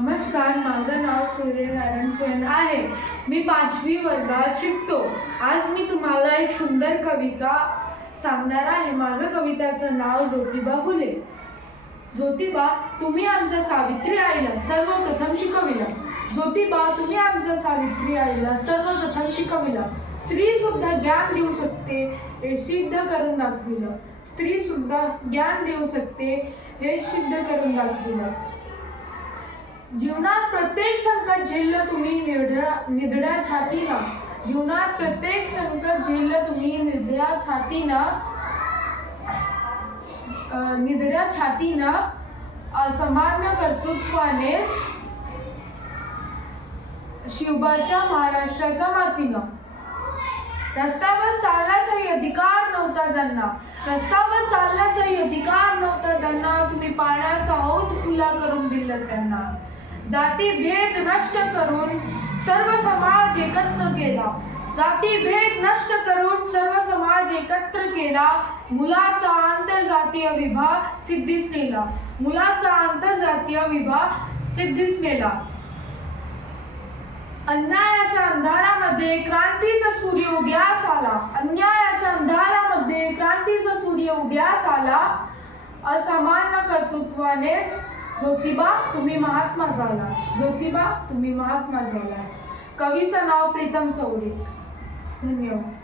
नमस्कार, माझं नाव सूर्यनारायण सोन आहे. मी 5वी वर्गात शिकतो. आज मी तुम्हाला एक सुंदर कविता सांगणार आहे. माझं कविताचं नाव ज्योतिबा फुले. ज्योतिबा, तुम्ही आमच्या सावित्री आईला सर्वप्रथम शिकविलं. ज्योतिबा, तुम्ही आमच्या सावित्री आईला सर्वप्रथम शिकविलं. स्त्री सुद्धा ज्ञान देऊ शकते हे सिद्ध करून दाखविलं. स्त्री सुद्धा ज्ञान देऊ शकते हे सिद्ध करून दाखविलं. जीवनात प्रत्येक संकट झेललं तुम्ही निधड्या छातीनं. जीवनात प्रत्येक संकट झेललं तुम्ही निधड्या छातीनं असामान्य कर्तृत्वानेच शिवबाच्या महाराष्ट्राच्या मातीनं. रस्त्यावर चालण्याचाही अधिकार नव्हता ज्यांना. रस्त्यावर चालण्याचाही अधिकार नव्हता ज्यांना तुम्ही पाण्याचा हौद खुला करून दिलं त्यांना. जातीभेद नष्ट करून सर्व समाज एकत्र केला. जातीभेद नष्ट करून सर्व समाज एकत्र केला. मुलाचा आंतरजातीय विवाह सिद्धीस नेला. मुलाचा आंतरजातीय विवाह सिद्धीस नेला. अन्यायाच्या अंधारामध्ये क्रांतीचा सूर्य उदयास आला. अन्यायाच्या अंधारामध्ये क्रांतीचा सूर्य उदयास आला. असामान्य कर्तृत्वानेच ज्योतिबा तुम्ही महात्मा झाला. ज्योतिबा तुम्ही महात्मा झालाच. कवीचं नाव प्रीतम चौरे. धन्यवाद.